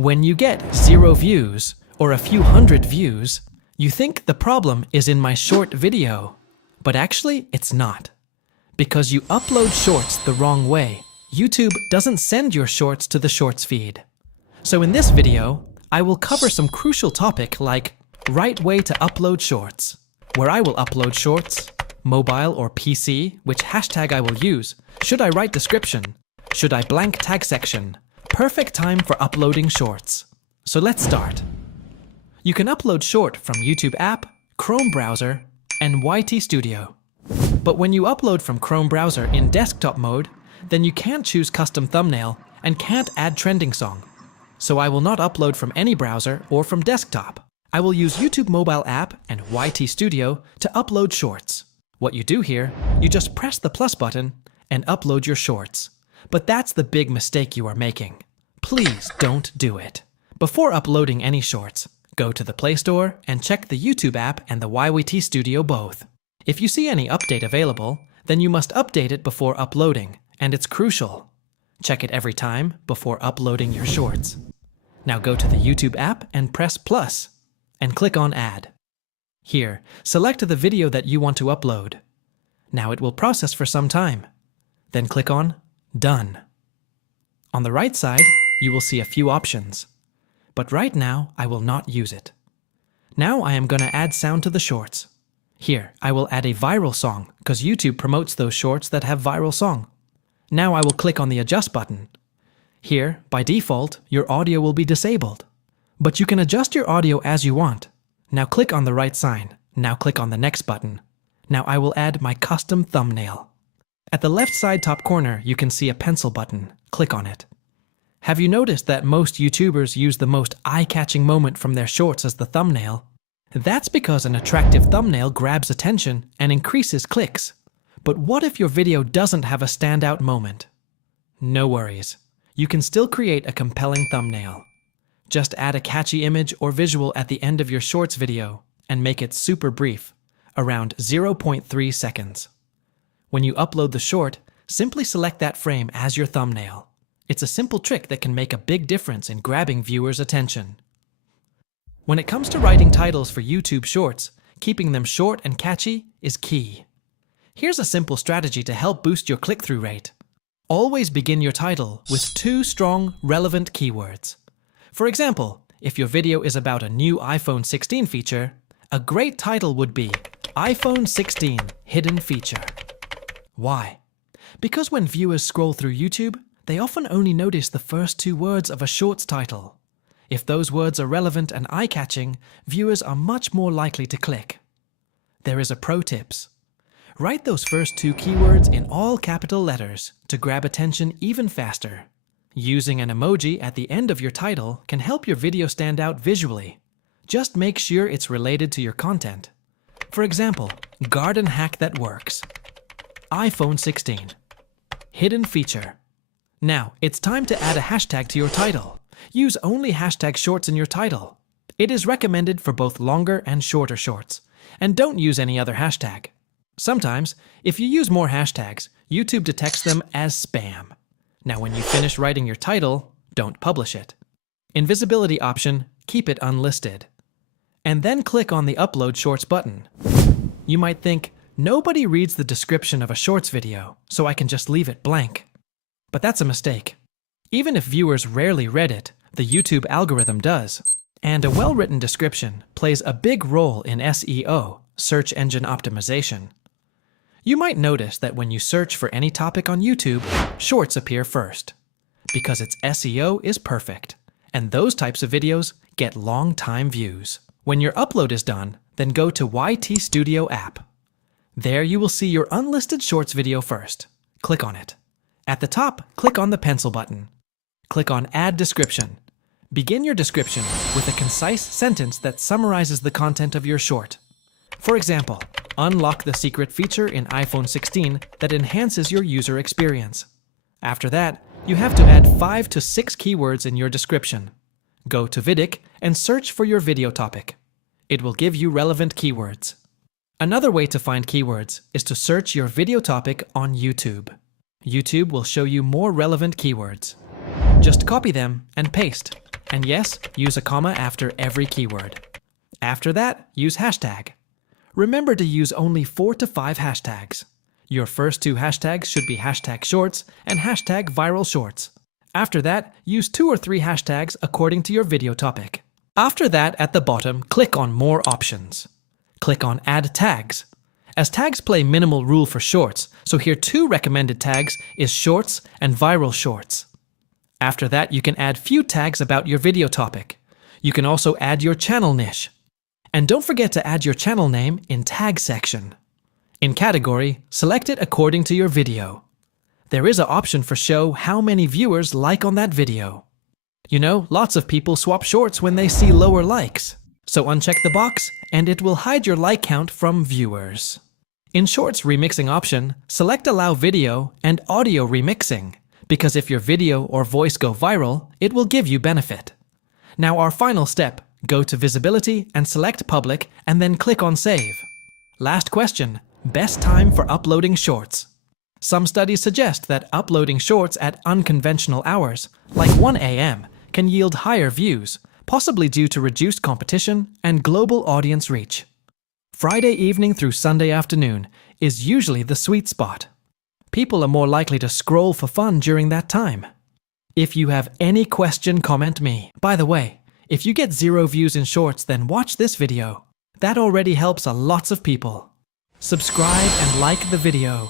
When you get 0 views or a few hundred views, you think the problem is in my short video, but actually it's not. Because you upload shorts the wrong way, YouTube doesn't send your shorts to the shorts feed. So in this video, I will cover some crucial topic like right way to upload shorts, where I will upload shorts, mobile or PC, which hashtag I will use, should I write description, should I blank tag section, perfect time for uploading shorts. So let's start. You can upload short from YouTube app, Chrome browser, and YT Studio. But when you upload from Chrome browser in desktop mode, then you can't choose custom thumbnail and can't add trending song. So I will not upload from any browser or from desktop. I will use YouTube mobile app and YT Studio to upload shorts. What you do here, you just press the plus button and upload your shorts. But that's the big mistake you are making. Please don't do it. Before uploading any shorts, go to the Play Store and check the YouTube app and the YT Studio both. If you see any update available, then you must update it before uploading, and it's crucial. Check it every time before uploading your shorts. Now go to the YouTube app and press plus, and click on Add. Here, select the video that you want to upload. Now it will process for some time. Then click on Done. On the right side, you will see a few options. But right now, I will not use it. Now I am going to add sound to the shorts. Here, I will add a viral song, because YouTube promotes those shorts that have viral song. Now I will click on the Adjust button. Here, by default, your audio will be disabled. But you can adjust your audio as you want. Now click on the right sign. Now click on the next button. Now I will add my custom thumbnail. At the left side top corner, you can see a pencil button. Click on it. Have you noticed that most YouTubers use the most eye-catching moment from their shorts as the thumbnail? That's because an attractive thumbnail grabs attention and increases clicks. But what if your video doesn't have a standout moment? No worries. You can still create a compelling thumbnail. Just add a catchy image or visual at the end of your shorts video and make it super brief, around 0.3 seconds. When you upload the short, simply select that frame as your thumbnail. It's a simple trick that can make a big difference in grabbing viewers' attention. When it comes to writing titles for YouTube Shorts, keeping them short and catchy is key. Here's a simple strategy to help boost your click-through rate. Always begin your title with 2 strong, relevant keywords. For example, if your video is about a new iPhone 16 feature, a great title would be iPhone 16 Hidden Feature. Why? Because when viewers scroll through YouTube, they often only notice the first 2 words of a shorts title. If those words are relevant and eye-catching, viewers are much more likely to click. There is a pro tips. Write those first 2 keywords in all capital letters to grab attention even faster. Using an emoji at the end of your title can help your video stand out visually. Just make sure it's related to your content. For example, garden hack that works. iPhone 16. Hidden feature. Now, it's time to add a hashtag to your title. Use only hashtag shorts in your title. It is recommended for both longer and shorter shorts. And don't use any other hashtag. Sometimes, if you use more hashtags, YouTube detects them as spam. Now when you finish writing your title, don't publish it. Invisibility option, keep it unlisted. And then click on the Upload Shorts button. You might think, nobody reads the description of a shorts video, so I can just leave it blank. But that's a mistake. Even if viewers rarely read it, the YouTube algorithm does. And a well-written description plays a big role in SEO, search engine optimization. You might notice that when you search for any topic on YouTube, shorts appear first. Because its SEO is perfect, and those types of videos get long-time views. When your upload is done, then go to YT Studio app. There you will see your unlisted shorts video first. Click on it. At the top, click on the pencil button. Click on Add Description. Begin your description with a concise sentence that summarizes the content of your short. For example, unlock the secret feature in iPhone 16 that enhances your user experience. After that, you have to add 5 to 6 keywords in your description. Go to Vidic and search for your video topic. It will give you relevant keywords. Another way to find keywords is to search your video topic on YouTube. YouTube will show you more relevant keywords. Just copy them and paste. And yes, use a comma after every keyword. After that, use hashtag. Remember to use only 4 to 5 hashtags. Your first 2 hashtags should be hashtag shorts and hashtag viral shorts. After that, use 2 or 3 hashtags according to your video topic. After that, at the bottom, click on More Options. Click on Add Tags. As tags play minimal role for shorts, so here 2 recommended tags is shorts and viral shorts. After that, you can add few tags about your video topic. You can also add your channel niche. And don't forget to add your channel name in tag section. In category, select it according to your video. There is an option for show how many viewers like on that video. You know, lots of people swap shorts when they see lower likes. So uncheck the box and it will hide your like count from viewers. In Shorts remixing option, select Allow Video and Audio Remixing, because if your video or voice go viral, it will give you benefit. Now our final step, go to Visibility and select Public and then click on Save. Last question, best time for uploading shorts. Some studies suggest that uploading shorts at unconventional hours, like 1 a.m., can yield higher views, possibly due to reduced competition and global audience reach. Friday evening through Sunday afternoon is usually the sweet spot. People are more likely to scroll for fun during that time. If you have any question, comment me. By the way, if you get 0 views in shorts, then watch this video. That already helps a lots of people. Subscribe and like the video.